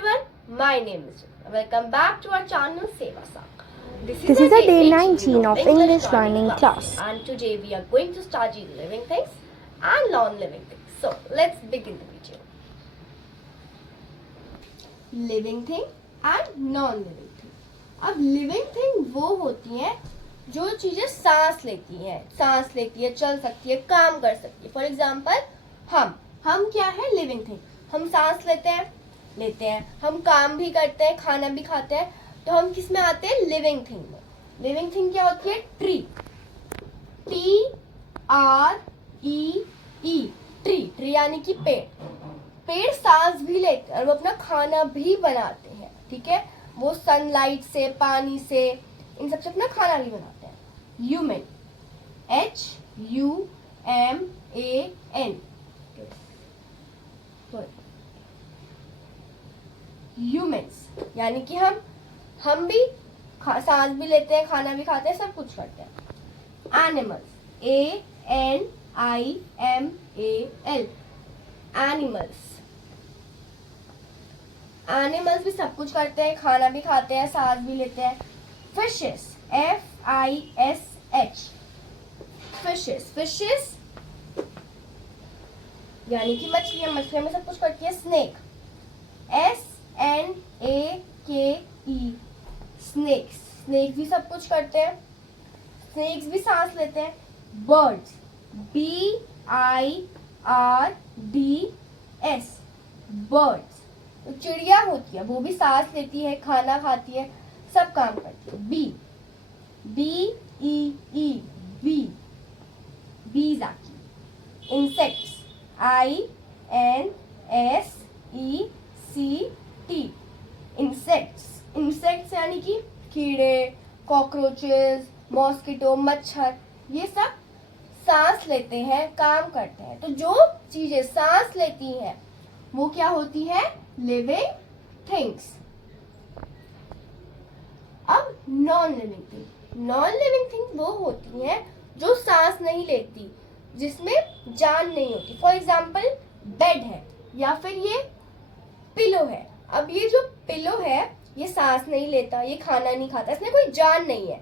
everyone, my name is Jyotika. Welcome back to our channel Seva Sang. This is a day 19 of English learning class. And today we are going to study living things and non-living things. So let's begin the video. Living thing and non-living thing. अब living thing वो होती हैं जो चीजें सांस लेती है, चल सकती है, काम कर सकती है. फॉर एग्जाम्पल हम क्या है? Living thing. हम सांस लेते हैं, हम काम भी करते हैं, खाना भी खाते हैं, तो हम किस में आते हैं? लिविंग थिंग में. लिविंग थिंग क्या होती है? ट्री. ट्री यानी कि पेड़ सांस भी लेते हैं और वो अपना खाना भी बनाते हैं. ठीक है, वो सनलाइट से, पानी से, इन सबसे अपना खाना भी बनाते हैं. Human, HUMAN. ह्यूमन्स यानी कि हम भी सांस भी लेते हैं, खाना भी खाते हैं, सब कुछ करते हैं. Animals, ANIMAL. एनिमल्स भी सब कुछ करते हैं, खाना भी खाते हैं, सांस भी लेते हैं. Fishes, FISH. फिशेस यानी कि मछलियां में सब कुछ करती है. Snake, SNAKE. स्नेक्स भी सब कुछ करते हैं, स्नेक्स भी सांस लेते हैं. Birds, BIRDS. बर्ड्स तो चिड़िया होती है, वो भी सांस लेती है, खाना खाती है, सब काम करती है. BEE. बीज आती. Insects, INSECT. इंसेक्ट्स यानी कि कीड़े, कॉकरोचेस, मॉस्किटो, मच्छर, ये सब सांस लेते हैं, काम करते हैं. तो जो चीजें सांस लेती हैं वो क्या होती है? Living things. अब नॉन लिविंग थिंग वो होती हैं जो सांस नहीं लेती, जिसमें जान नहीं होती. फॉर एग्जाम्पल बेड है या फिर ये पिलो है. अब ये जो पिलो है ये सांस नहीं लेता, ये खाना नहीं खाता, इसमें कोई जान नहीं है.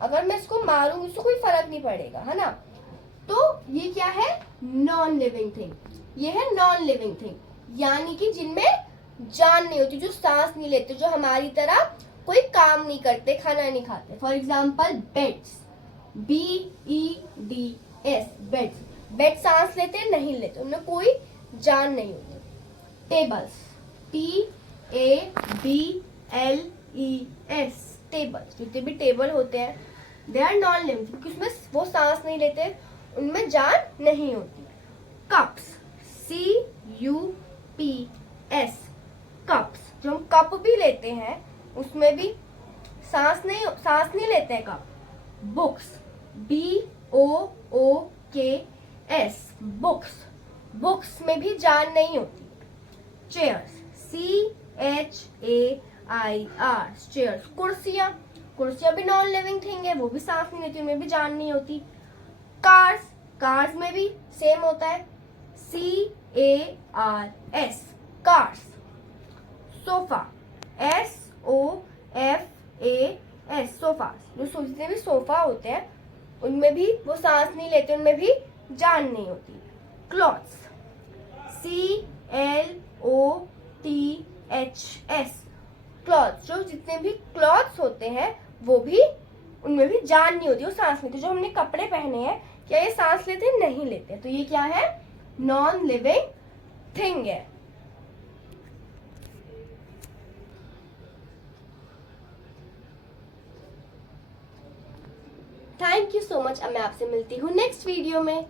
अगर मैं इसको मारूंगी इसको कोई फर्क नहीं पड़ेगा, है ना. तो ये क्या है? Non living thing. ये है नॉन लिविंग थिंग यानी कि जिनमें जान नहीं होती, जो सांस नहीं लेते, जो हमारी तरह कोई काम नहीं करते, खाना नहीं खाते. For example beds, BEDS. Bed सांस लेते हैं? नहीं लेते, उनमें कोई जान नहीं होती. Tables, TABLES. टेबल्स, जितने भी टेबल होते हैं दे आर नॉन लिविंग क्योंकि उसमें वो सांस नहीं लेते, उनमें जान नहीं होती. Cups, CUPS. कप्स, जो हम कप भी लेते हैं उसमें भी सांस नहीं लेते हैं कप. Books, BOOKS. बुक्स में भी जान नहीं होती. Chairs, CHAIR. चेयर्स, कुर्सियां भी नॉन लिविंग थिंग है, वो भी सांस नहीं लेती, उनमें भी जान नहीं होती. कार्स में भी सेम होता है, CARS. Cars. Sofa, SOFAS. Sofa, जितने भी सोफा होते हैं उनमें भी वो सांस नहीं लेते, उनमें भी जान नहीं होती. Clothes, CLOTHS. क्लॉथ्स, जो जितने भी क्लॉथ्स होते हैं वो भी उनमें भी जान नहीं होती, वो सांस लेते. जो हमने कपड़े पहने हैं क्या ये सांस लेते हैं? नहीं लेते. तो ये क्या है? नॉन लिविंग थिंग है. Thank you so much. अब मैं आपसे मिलती हूँ नेक्स्ट वीडियो में.